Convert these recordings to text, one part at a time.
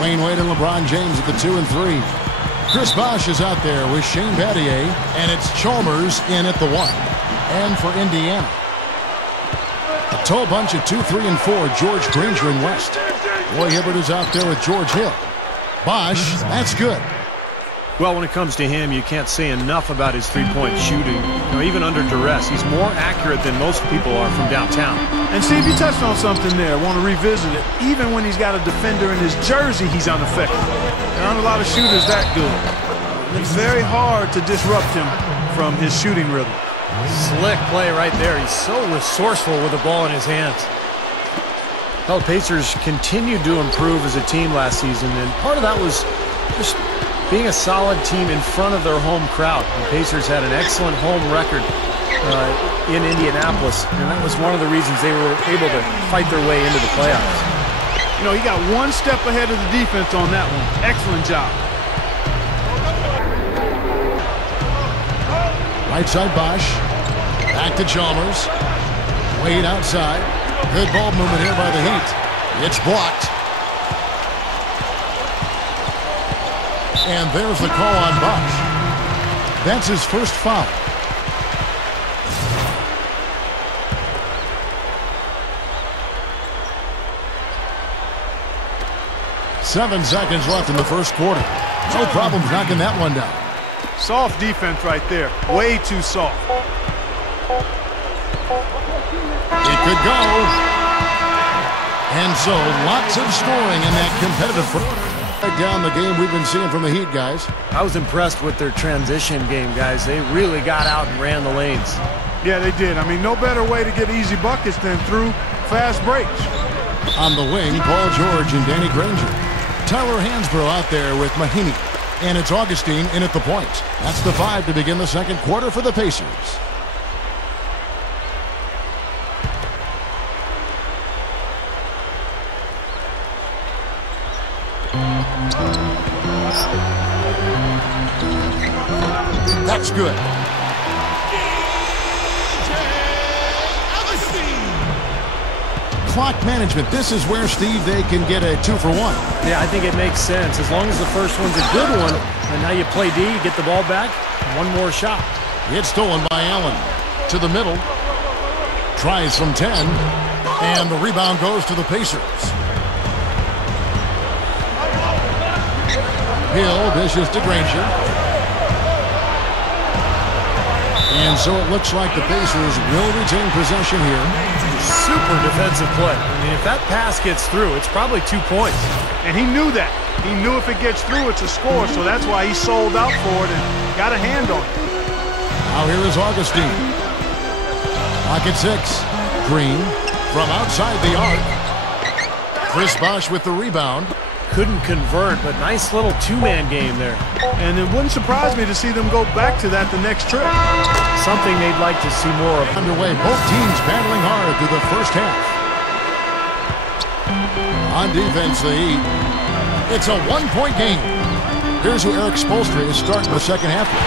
Wayne Wade and LeBron James at the 2 and 3. Chris Bosh is out there with Shane Battier, and it's Chalmers in at the 1. And for Indiana, a tall bunch of 2, 3, and 4, George Granger and West. Roy Hibbert is out there with George Hill. Bosh, that's good. Well, when it comes to him, you can't say enough about his three-point shooting. Even under duress, he's more accurate than most people are from downtown. And Steve, you touched on something there. I want to revisit it. Even when he's got a defender in his jersey, he's unaffected. There aren't a lot of shooters that good. It's very hard to disrupt him from his shooting rhythm. Slick play right there. He's so resourceful with the ball in his hands. Well, the Pacers continued to improve as a team last season, and part of that was just being a solid team in front of their home crowd. The Pacers had an excellent home record in Indianapolis, and that was one of the reasons they were able to fight their way into the playoffs. You know, he got one step ahead of the defense on that one. Excellent job. Right side Bosh. Back to Chalmers. Wade outside. Good ball movement here by the Heat. It's blocked. And there's the call on Bosh. That's his first foul. Seven seconds left in the first quarter. No problems knocking that one down. Soft defense right there. Way too soft. It could go. And so lots of scoring in that competitive first. Down the game we've been seeing from the Heat, guys. I was impressed with their transition game, guys. They really got out and ran the lanes. Yeah, they did. I mean, no better way to get easy buckets than through fast breaks. On the wing, Paul George and Danny Granger. Tyler Hansbrough out there with Mahinmi. And it's Augustine in at the point. That's the 5 to begin the second quarter for the Pacers. That's good. Clock management. This is where, Steve, they can get a 2 for 1. Yeah, I think it makes sense. As long as the first one's a good one, and now you play D, you get the ball back, one more shot. It's stolen by Allen. To the middle. Tries from 10. And the rebound goes to the Pacers. Hill dishes to Granger. And so it looks like the Pacers will retain possession here. Super defensive play. I mean, if that pass gets through, it's probably 2 points. And he knew that. He knew if it gets through, it's a score, so that's why he sold out for it and got a hand on it. Now here is Augustine. Pocket 6. Green from outside the arc. Chris Bosh with the rebound. Couldn't convert, but nice little two-man game there. And it wouldn't surprise me to see them go back to that the next trip. Something they'd like to see more of. Underway, both teams battling hard through the first half. On defense, the Heat. It's a one-point game. Here's who Eric Spoelstra is starting the second half with.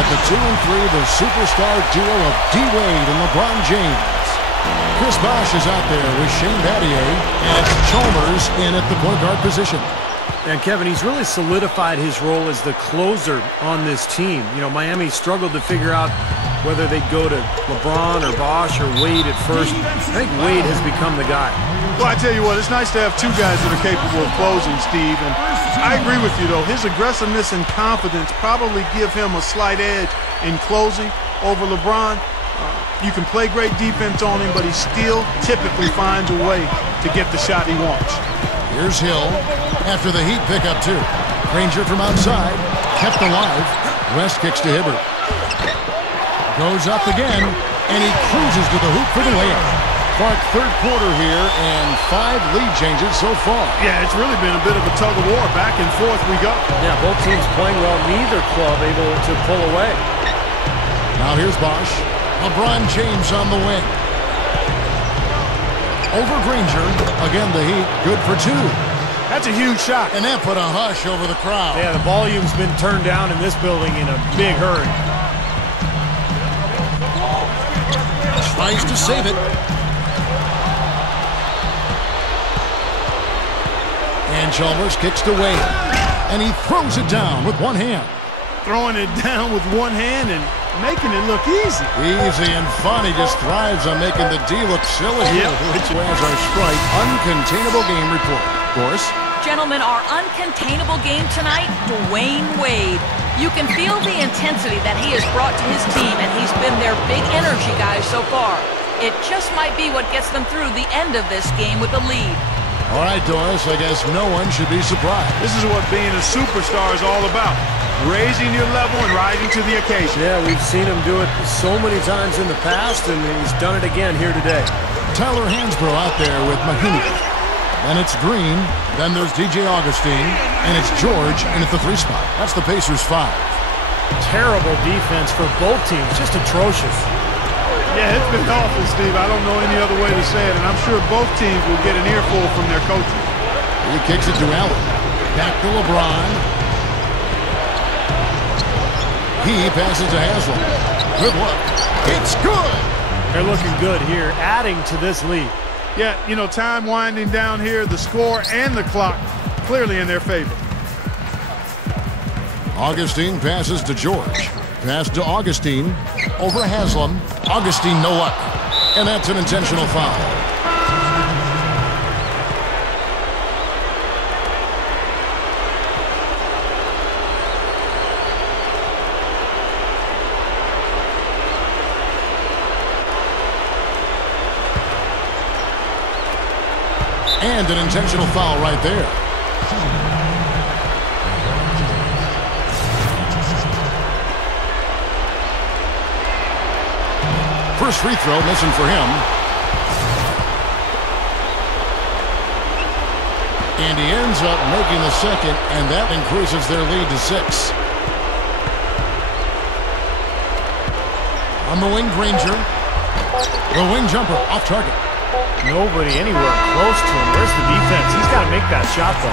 At the 2 and 3, the superstar duo of D. Wade and LeBron James. Chris Bosh is out there with Shane Battier, and it's Chalmers in at the point guard position. And Kevin, he's really solidified his role as the closer on this team. You know, Miami struggled to figure out whether they'd go to LeBron or Bosh or Wade at first. I think Wade has become the guy. Well, I tell you what, it's nice to have two guys that are capable of closing, Steve. And I agree with you, though. His aggressiveness and confidence probably give him a slight edge in closing over LeBron. You can play great defense on him, but he still typically finds a way to get the shot he wants. Here's Hill after the Heat pick up 2. Granger from outside, kept alive. West kicks to Hibbert. Goes up again, and he cruises to the hoop for the layup. Clark, third quarter here, and 5 lead changes so far. Yeah, it's really been a bit of a tug of war. Back and forth we go. Yeah, both teams playing well. Neither club able to pull away. Now here's Bosh. LeBron James on the wing. Over Granger. Again, the Heat good for 2. That's a huge shot. And that put a hush over the crowd. Yeah, the volume's been turned down in this building in a big hurry. Tries to save it. And Chalmers kicks to Wade. And he throws it down with one hand. Throwing it down with one hand and making it look easy. Easy and fun. He just thrives on making the D look silly. Yep. Which has our strike uncontainable game report. Doris? Gentlemen, our uncontainable game tonight, Dwayne Wade. You can feel the intensity that he has brought to his team, and he's been their big energy guy so far. It just might be what gets them through the end of this game with a lead. All right, Doris, I guess no one should be surprised. This is what being a superstar is all about. Raising your level and rising to the occasion. Yeah, we've seen him do it so many times in the past, and he's done it again here today. Tyler Hansbrough out there with Mahini. Then it's Green. Then there's DJ Augustine. And it's George in at the 3 spot. That's the Pacers' 5. Terrible defense for both teams. Just atrocious. Yeah, it's been awful, Steve. I don't know any other way to say it, and I'm sure both teams will get an earful from their coaches. He kicks it to Allen. Back to LeBron. He passes to Haslam. Good look. It's good. They're looking good here, adding to this lead. Yeah, you know, time winding down here, the score and the clock clearly in their favor. Augustine passes to George. Pass to Augustine. Over Haslam. Augustine, no luck. And that's an intentional foul. And an intentional foul right there. First free throw missing for him. And he ends up making the second, and that increases their lead to 6. On the wing, Granger. The wing jumper off target. Nobody anywhere close to him. Where's the defense? He's got to make that shot, though.